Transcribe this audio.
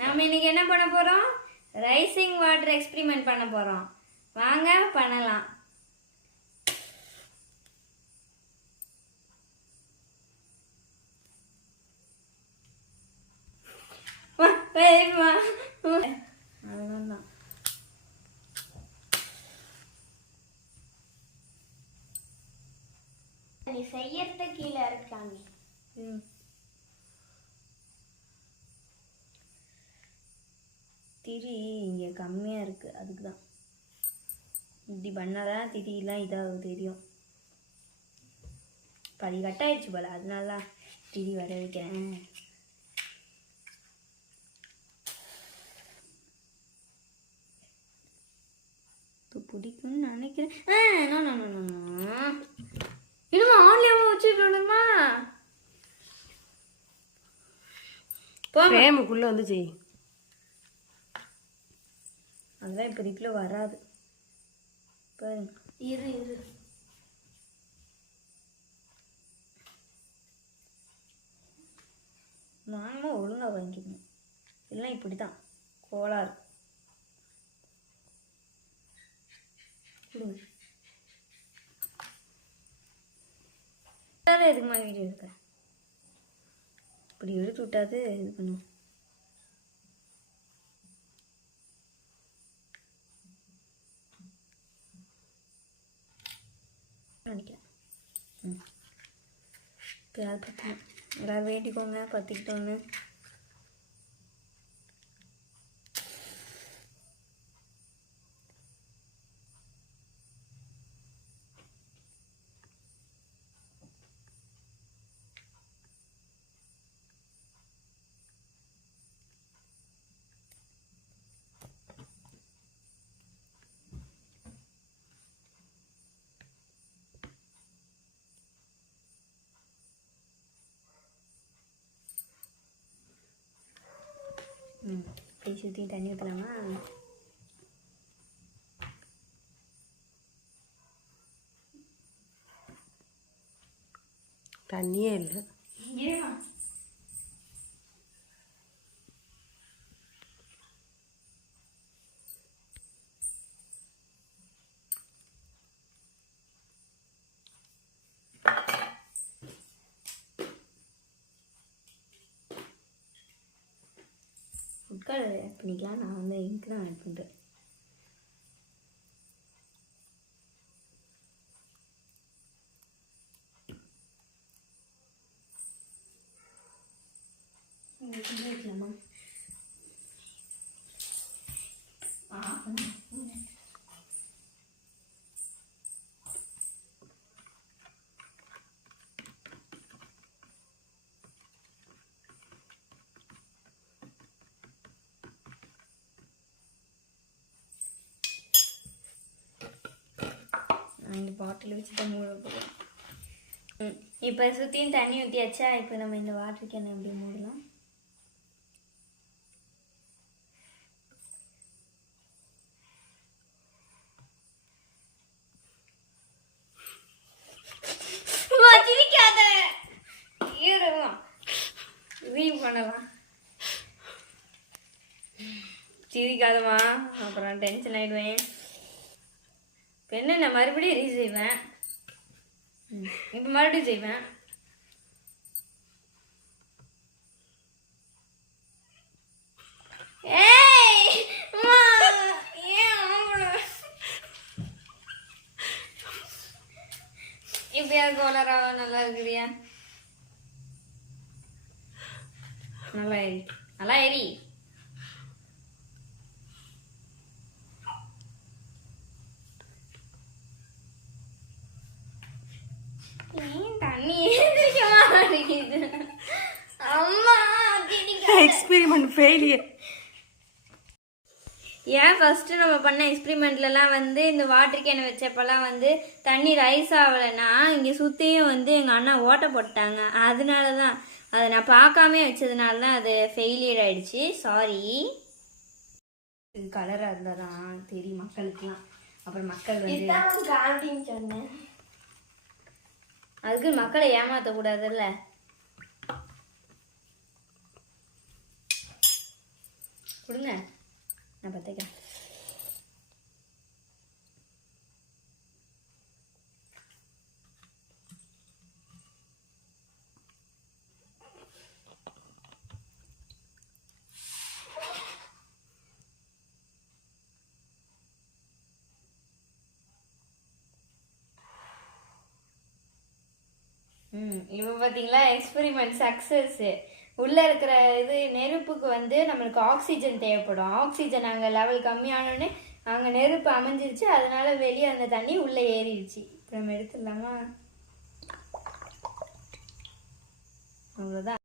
நாம இன்னைக்கு என்ன பண்ண போறோம் ரைசிங் வாட்டர் எக்ஸ்பிரிமெண்ட் பண்ண போறோம் வாங்க பண்ணலாம். அவ்வளவுதான். நீ செய்யறத கீழே இருக்காங்க ம். திரி இங்கே கம்மியாக இருக்குது அதுக்கு தான் இப்படி பண்ணாதான் திரியெலாம் இதாக தெரியும். படி கட்டாயிடுச்சு போல. அதனால திரி வர வைக்கிறேன். இப்போ பிடிக்கும்னு நினைக்கிறேன். ஆ no no no no online வச்சுக்கணுமா ஃப்ரேமுக்குள்ளே வந்து செய். அதெல்லாம் இப்போதைக்குள்ள வராது. பாருங்க. இரு இரு. வாங்கமாக ஒழுங்காக வாங்கிக்கணும். இல்லைன்னா இப்படி தான் கோளாறு. கொடுங்க. எதுக்குமா வீடியோ எடுக்க இப்படி எடுத்து விட்டாது இது பண்ணும். நினைக்கிறேன் ம் இப்போ அது பற்றணும் எல்லாரும் வேண்டிக்கோங்க பற்றிக்கிட்டோன்னு ம் இப்படி சுற்றி தண்ணி ஊற்றலாமா தண்ணியே இல்லை Colour add பண்ணிக்கலாம் நான் வந்து இங்க் தான் ஆட் பண்ணுறேன் வைக்கலாமா? நான் இந்த பாட்டில் வச்சு தான் மூட இப்போ சுற்றியும் தண்ணி ஊற்றியாச்சா இப்போ நம்ம இந்த வாட்டர் கேனை எப்படி மூடலாம்? சிரிக்காத. பண்ணலாம் சிரிக்காதம்மா. அப்புறம் டென்ஷன் ஆயிடுவேன். இப்போ என்ன நான் மறுபடியும் ரீ செய்வேன் இப்போ மறுபடியும் செய்வேன். ஏன் இப்படியாவது கோலராவா நல்லா இருக்குதியா? நல்லா எரி நல்லா எரி எக்ஸ்பெரிமெண்ட் ஃபெயிலியர் ஏன் ஃபர்ஸ்ட் நம்ம பண்ண எக்ஸ்பிரிமெண்ட்லலாம் வந்து இந்த வாட்டர் கேன் வச்சப்பெல்லாம் வந்து தண்ணி ரைஸ் ஆகலைன்னா இங்கே சுற்றியும் வந்து எங்கள் அண்ணா ஓட்ட போட்டாங்க. அதனால தான் அதை நான் பார்க்காம வச்சதுனால தான் அது ஃபெயிலியர் ஆயிடுச்சு. சாரி இது கலராக இருந்தால் தான் தெரியும் மக்களுக்குலாம் அப்புறம் மக்கள் வந்து சொன்னேன். அதுக்கு மக்களை ஏமாற்றக்கூடாதுல்ல கொடுங்க. நான் பார்த்துக்கிறேன். ம் இப்போ பார்த்தீங்களா? எக்ஸ்பெரிமெண்ட் சக்ஸஸ் உள்ளே இருக்கிற இது நெருப்புக்கு வந்து நம்மளுக்கு ஆக்சிஜன் தேவைப்படும். ஆக்சிஜன் அங்கே லெவல் கம்மியானோடனே அங்கே நெருப்பு அமைஞ்சிருச்சு அதனால வெளியே அந்த தண்ணி உள்ளே ஏறிடுச்சு. இப்போ நம்ம எடுத்துடலாமா? அவ்வளோதான்